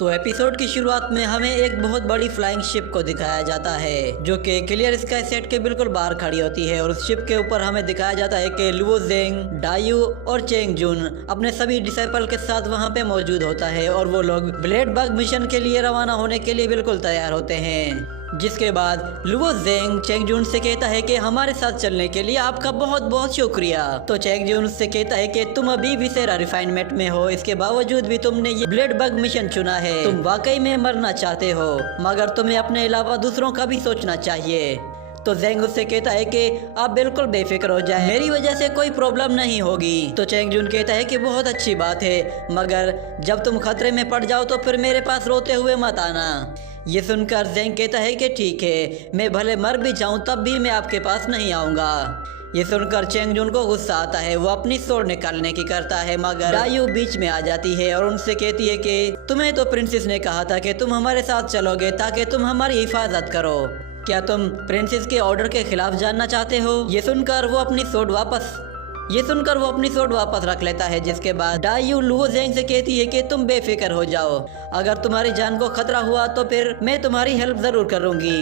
तो एपिसोड की शुरुआत में हमें एक बहुत बड़ी फ्लाइंग शिप को दिखाया जाता है जो कि क्लियर स्काई सेट के बिल्कुल बाहर खड़ी होती है। और उस शिप के ऊपर हमें दिखाया जाता है कि लुओ जेंग, डायू और चेंग जून अपने सभी डिसाइपल के साथ वहां पे मौजूद होता है और वो लोग ब्लेड बग मिशन के लिए रवाना होने के लिए बिल्कुल तैयार होते हैं। जिसके बाद लुओ जेंग चेंग जून से कहता है कि हमारे साथ चलने के लिए आपका बहुत बहुत शुक्रिया। तो चेंग जून से कहता है कि तुम अभी भी सेरा रिफाइनमेंट में हो, इसके बावजूद भी तुमने ये ब्लेड बग मिशन चुना है। तुम वाकई में मरना चाहते हो, मगर तुम्हें अपने अलावा दूसरों का भी सोचना चाहिए। तो जेंग उससे कहता है कि आप बिल्कुल बेफिक्र हो जाएं, मेरी वजह से कोई प्रॉब्लम नहीं होगी। तो चेंग जून कहता है कि बहुत अच्छी बात है, मगर जब तुम खतरे में पड़ जाओ तो फिर मेरे पास रोते हुए मत आना। ये सुनकर जेंग कहता है कि ठीक है, मैं भले मर भी जाऊं तब भी मैं आपके पास नहीं आऊंगा। ये सुनकर चेंग जून को गुस्सा आता है, वो अपनी सोड निकालने की करता है, मगर डायू बीच में आ जाती है और उनसे कहती है कि तुम्हें तो प्रिंसेस ने कहा था कि तुम हमारे साथ चलोगे ताकि तुम हमारी हिफाजत करो। क्या तुम प्रिंसेस के ऑर्डर के खिलाफ जानना चाहते हो? ये सुनकर वो अपनी सोड वापस रख लेता है। जिसके बाद डायू लुओ जेंग से कहती है कि तुम बेफिक्र हो जाओ, अगर तुम्हारी जान को खतरा हुआ तो फिर मैं तुम्हारी हेल्प जरूर करूंगी,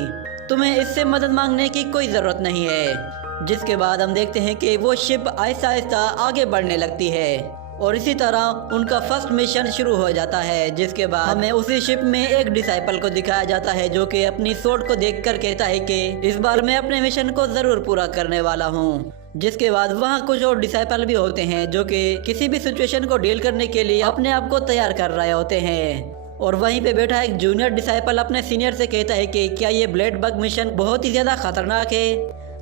तुम्हें इससे मदद मांगने की कोई जरूरत नहीं है। जिसके बाद हम देखते हैं कि वो शिप आहिस्ता आहिस्ता आगे बढ़ने लगती है और इसी तरह उनका फर्स्ट मिशन शुरू हो जाता है। जिसके बाद हमें उसी शिप में एक डिसाइपल को दिखाया जाता है जो कि अपनी सोड को देखकर कहता है कि इस बार मैं अपने मिशन को जरूर पूरा करने वाला हूँ। जिसके बाद वहाँ कुछ और डिसाइपल भी होते हैं जो कि किसी भी सिचुएशन को डील करने के लिए अपने आप को तैयार कर रहे होते हैं। और वहीं पे बैठा एक जूनियर डिसाइपल अपने सीनियर से कहता है कि क्या ये ब्लेड बग मिशन बहुत ही ज्यादा खतरनाक है?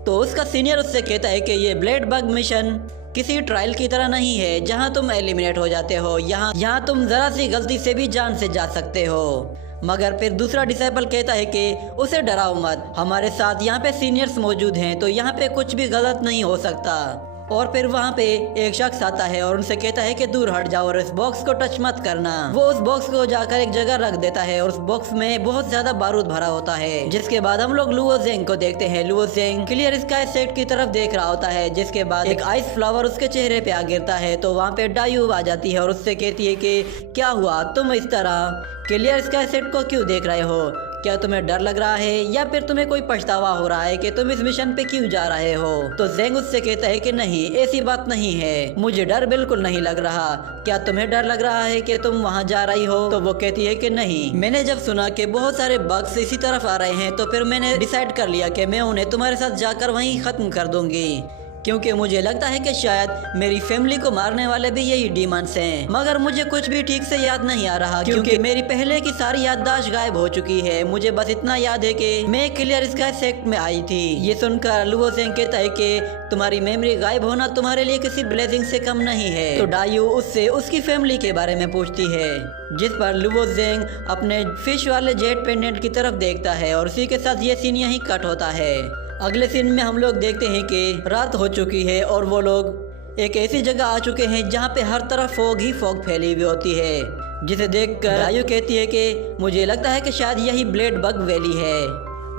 तो उसका सीनियर उससे कहता है कि ये ब्लेड बग मिशन किसी ट्रायल की तरह नहीं है जहां तुम एलिमिनेट हो जाते हो, यहाँ तुम जरा सी गलती से भी जान से जा सकते हो। मगर फिर दूसरा डिसाइपल कहता है कि उसे डराओ मत, हमारे साथ यहाँ पे सीनियर्स मौजूद हैं तो यहाँ पे कुछ भी गलत नहीं हो सकता। और फिर वहाँ पे एक शख्स आता है और उनसे कहता है कि दूर हट जाओ और इस बॉक्स को टच मत करना। वो उस बॉक्स को जाकर एक जगह रख देता है और उस बॉक्स में बहुत ज्यादा बारूद भरा होता है। जिसके बाद हम लोग लुओ जेंग को देखते हैं। लुओ जेंग क्लियर स्काई सेट की तरफ देख रहा होता है। जिसके बाद एक आइस फ्लावर उसके चेहरे पे आ गिरता है तो वहाँ पे डायू आ जाती है और उससे कहती है कि क्या हुआ, तुम इस तरह क्लियर स्काई सेट को क्यों देख रहे हो? क्या तुम्हें डर लग रहा है या फिर तुम्हें कोई पछतावा हो रहा है कि तुम इस मिशन पे क्यों जा रहे हो? तो जेंग उससे कहता है कि नहीं, ऐसी बात नहीं है, मुझे डर बिल्कुल नहीं लग रहा। क्या तुम्हें डर लग रहा है कि तुम वहाँ जा रही हो? तो वो कहती है कि नहीं, मैंने जब सुना कि बहुत सारे बग्स इसी तरफ आ रहे हैं तो फिर मैंने डिसाइड कर लिया कि मैं उन्हें तुम्हारे साथ जाकर वहीं खत्म कर दूंगी, क्योंकि मुझे लगता है कि शायद मेरी फैमिली को मारने वाले भी यही डीमंस हैं। मगर मुझे कुछ भी ठीक से याद नहीं आ रहा क्योंकि मेरी पहले की सारी याददाश्त गायब हो चुकी है। मुझे बस इतना याद है कि मैं क्लियर स्काई सेट में आई थी। ये सुनकर लुओ जेंग कहता है कि तुम्हारी मेमोरी गायब होना तुम्हारे लिए किसी ब्लेसिंग से कम नहीं है। तो डायू उससे उसकी फैमिली के बारे में पूछती है, जिस पर लुओ जेंग अपने फिश वाले जेट पेंडेंट की तरफ देखता है और उसी के साथ ये सीन यहीं कट होता है। अगले सीन में हम लोग देखते हैं कि रात हो चुकी है और वो लोग एक ऐसी जगह आ चुके हैं जहाँ पे हर तरफ फॉग ही फॉग फैली हुई होती है। जिसे देखकर डायू कहती है कि मुझे लगता है कि शायद यही ब्लेड बग वैली है।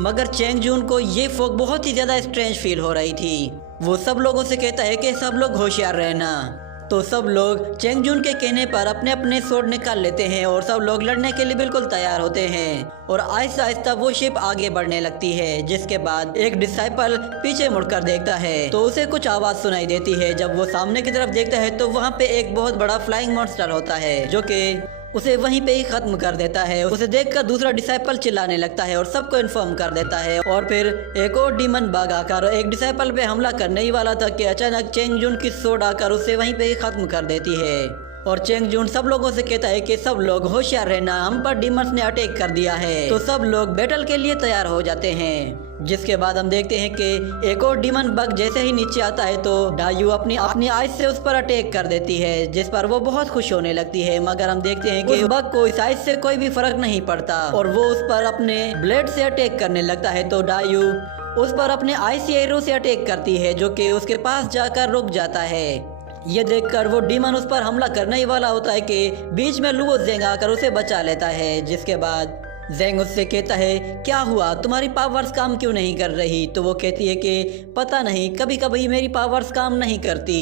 मगर चेंग जून को ये फॉग बहुत ही ज्यादा स्ट्रेंज फील हो रही थी। वो सब लोगों से कहता है कि सब लोग होशियार रहना। तो सब लोग चेंग जून के कहने पर अपने अपने स्वॉर्ड निकाल लेते हैं और सब लोग लड़ने के लिए बिल्कुल तैयार होते हैं और आहिस्ता आहिस्ता वो शिप आगे बढ़ने लगती है। जिसके बाद एक डिसाइपल पीछे मुड़कर देखता है तो उसे कुछ आवाज सुनाई देती है। जब वो सामने की तरफ देखता है तो वहाँ पे एक बहुत बड़ा फ्लाइंग मॉन्स्टर होता है जो कि उसे वहीं पे ही खत्म कर देता है। उसे देखकर दूसरा डिसाइपल चिल्लाने लगता है और सबको इन्फॉर्म कर देता है। और फिर एक और डीमन बग आकर एक डिसाइपल पे हमला करने ही वाला था कि अचानक चेंग जून की सोड आकर उसे वहीं पे ही खत्म कर देती है। और चेंग जून सब लोगों से कहता है कि सब लोग होशियार रहना, हम पर डीमंस ने अटैक कर दिया है। तो सब लोग बैटल के लिए तैयार हो जाते हैं। जिसके बाद हम देखते हैं कि एक और डीमन बग जैसे ही नीचे आता है तो डायू अपनी आइस से उस पर अटैक कर देती है, जिस पर वो बहुत खुश होने लगती है। मगर हम देखते हैं कि उस बग को इस आइस से कोई भी फर्क नहीं पड़ता और वो उस पर अपने ब्लेड से अटैक करने लगता है। तो डायू उस पर अपने आइस एरो से अटैक करती है जो कि उसके पास जाकर रुक जाता है। ये देखकर वो डीमन उस पर हमला करने ही वाला होता है कि बीच में लुओ जेंग आकर उसे बचा लेता है। जिसके बाद जेंग उससे कहता है क्या हुआ, तुम्हारी पावर्स काम क्यों नहीं कर रही? तो वो कहती है कि पता नहीं, कभी कभी मेरी पावर्स काम नहीं करती,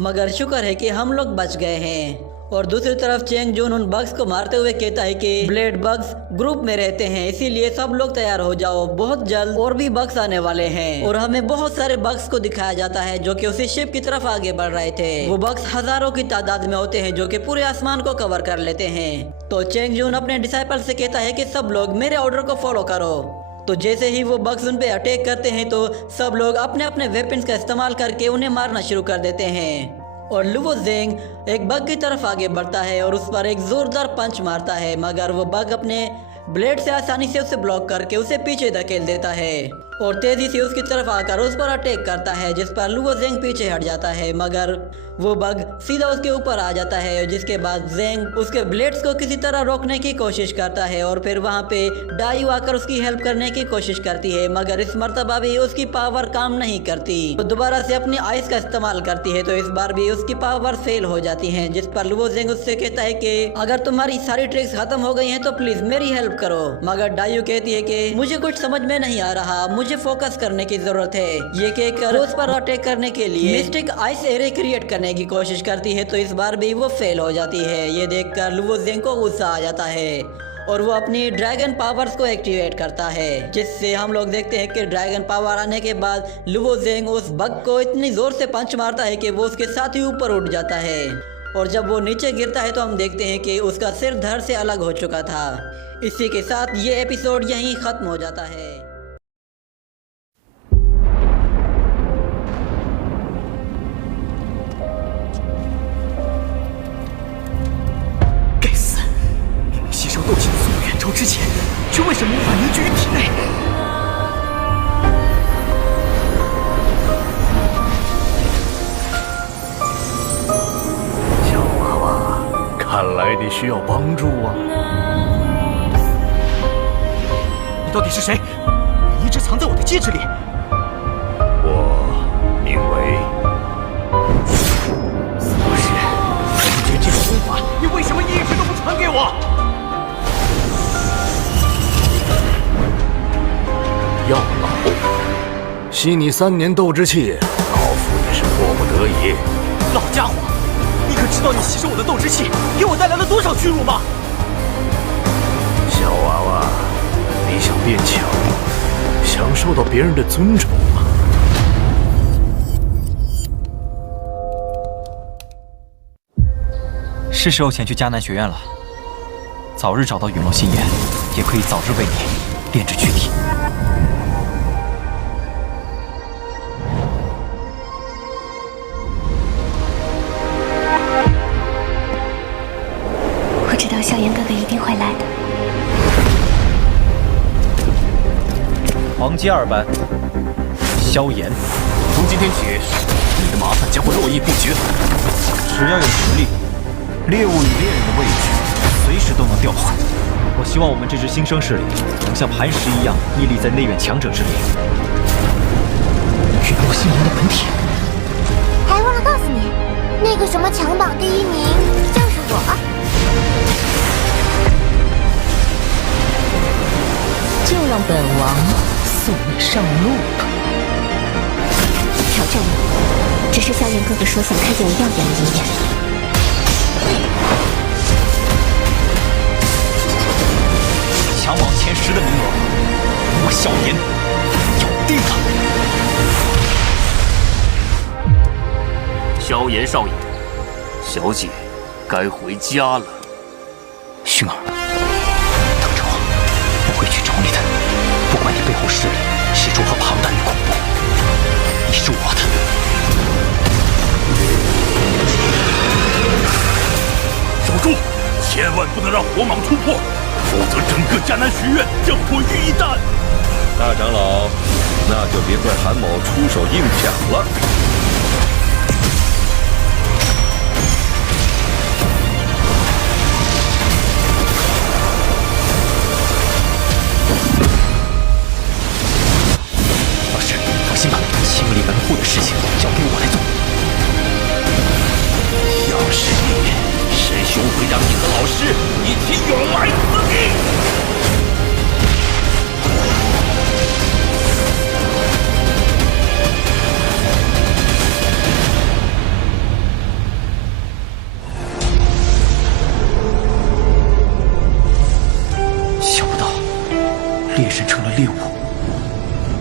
मगर शुक्र है कि हम लोग बच गए हैं। और दूसरी तरफ चेंग जून उन बग्स को मारते हुए कहता है कि ब्लेड बग्स ग्रुप में रहते हैं, इसीलिए सब लोग तैयार हो जाओ, बहुत जल्द और भी बग्स आने वाले हैं। और हमें बहुत सारे बग्स को दिखाया जाता है जो कि उसी शिप की तरफ आगे बढ़ रहे थे। वो बग्स हजारों की तादाद में होते हैं जो कि पूरे आसमान को कवर कर लेते हैं। तो चेंग जून अपने डिसाइपल से कहता है कि सब लोग मेरे ऑर्डर को फॉलो करो। तो जैसे ही वो बग्स उन पे अटैक करते हैं तो सब लोग अपने अपने वेपन्स का इस्तेमाल करके उन्हें मारना शुरू कर देते हैं। और लुवो जेंग एक बग की तरफ आगे बढ़ता है और उस पर एक जोरदार पंच मारता है, मगर वो बग अपने ब्लेड से आसानी से उसे ब्लॉक करके उसे पीछे धकेल देता है और तेजी से उसकी तरफ आकर उस पर अटैक करता है, जिस पर लुवो जेंग पीछे हट जाता है, मगर वो बग सीधा उसके ऊपर आ जाता है। जिसके बाद जेंग उसके ब्लेड्स को किसी तरह रोकने की कोशिश करता है और फिर वहाँ पे डायू आकर उसकी हेल्प करने की कोशिश करती है, मगर इस मर्तबा भी उसकी पावर काम नहीं करती। तो दोबारा से अपनी आइस का इस्तेमाल करती है, तो इस बार भी उसकी पावर फेल हो जाती है, जिस पर लुवो जेंग उससे कहता है कि अगर तुम्हारी सारी ट्रिक्स खत्म हो गई हैं तो प्लीज मेरी हेल्प करो। मगर डायू कहती है कि मुझे कुछ समझ में नहीं आ रहा, मुझे फोकस करने की जरूरत है। ये कहकर उस पर अटैक करने के लिए मिस्टिक आइस एरे क्रिएट करने की कोशिश करती है, तो इस बार भी वो फेल हो जाती है। ये देखकर लुवो जेंग को गुस्सा आ जाता है और वो अपनी ड्रैगन पावर्स को एक्टिवेट करता है, जिससे हम लोग देखते हैं कि ड्रैगन पावर आने के बाद लुवो जेंग उस बग को इतनी जोर से पंच मारता है कि वो उसके साथ ही ऊपर उठ जाता है। और जब वो नीचे गिरता है तो हम देखते हैं कि उसका सिर धड़ से अलग हो चुका था। इसी के साथ ये एपिसोड यहीं खत्म हो जाता है।斗气的速度远超之前，却为什么无法凝聚于体内？小娃娃，看来你需要帮助啊！你到底是谁？你一直藏在我的戒指里。我名为不是，凝聚这种功法，你为什么一直都不传给我？药老，吸你3年斗之气，老夫也是迫不得已。老家伙，你可知道你吸收我的斗之气给我带来了多少屈辱吗？小娃娃，你想变强，想受到别人的尊崇吗？是时候前去迦南学院了。早日找到陨落心眼，也可以早日为你炼制躯体。我知道萧炎哥哥一定会来的。黄阶2班，萧炎。从今天起，你的麻烦将会络绎不绝。只要有实力，猎物与猎人的位置随时都能调换。我希望我们这支新生势力能像磐石一样屹立在内院强者之列。陨落心炎的本体。还忘了告诉你，那个什么强榜第1名就是我。就让本王送你上路吧。挑战我，只是萧炎哥哥说想看见我耀眼的一面。抢往前10的名额，我萧炎要定了。萧炎少爷，小姐该回家了。薰儿，等着我，我会去找你的。不管你背后势力是如何庞大与恐怖，你是我的。守住，千万不能让火蟒突破，否则整个迦南学院将毁于一旦。大长老，那就别怪韩某出手硬抢了。老师，放心吧，清理门户的事情交给我来做。要是你，师兄会让你和老师一起永埋死地。猎人成了猎物，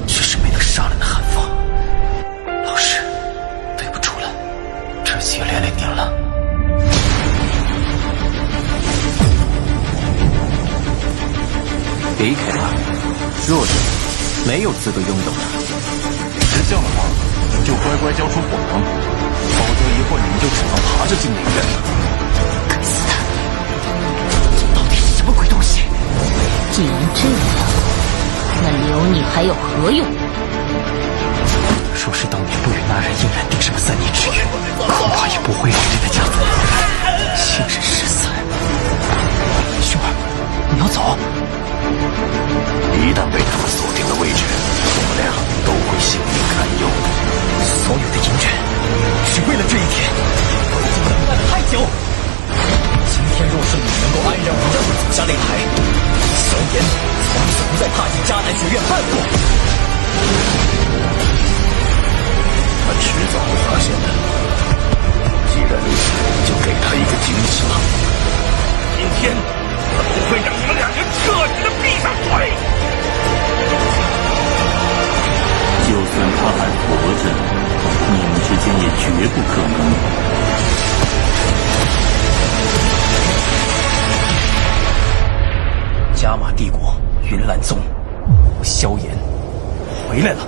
却是没能杀了那韩放。老师，对不住了，这次也连累您了。离开吧，弱者没有资格拥有的。识相的话，就乖乖交出火能，否则一会儿你们就只能爬着进内院了。该死的，到底是什么鬼东西？既然这样，那留你还有何用？若是当年不与那人硬然定什么3年之约，恐怕也不会有这个家族。信任失散。兄儿，你要走？一旦被他们锁定了位置，我们俩都会性命堪忧。所有的隐忍，只为了这一天。我已经等待了太久。今天若是你能够安然无恙地走下擂台，萧炎从此不再踏进迦南学院半步。他迟早会发现的。既然如此，就给他一个惊喜吧。今天我不会让你们两人彻底的闭上嘴。就算他还活着，你们之间也绝不可能。加玛帝国云岚宗，萧炎回来了。